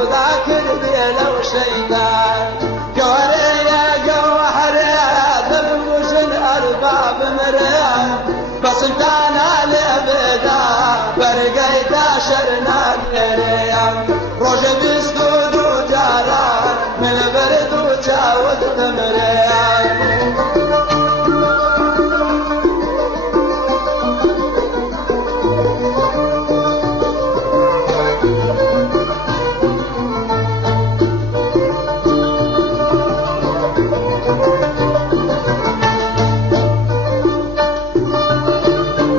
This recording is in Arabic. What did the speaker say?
وذاك الذيل وشيطان قوري قوحر تبوش الأرباب مريان بس انتانا لبدا برقيت شرنا الريان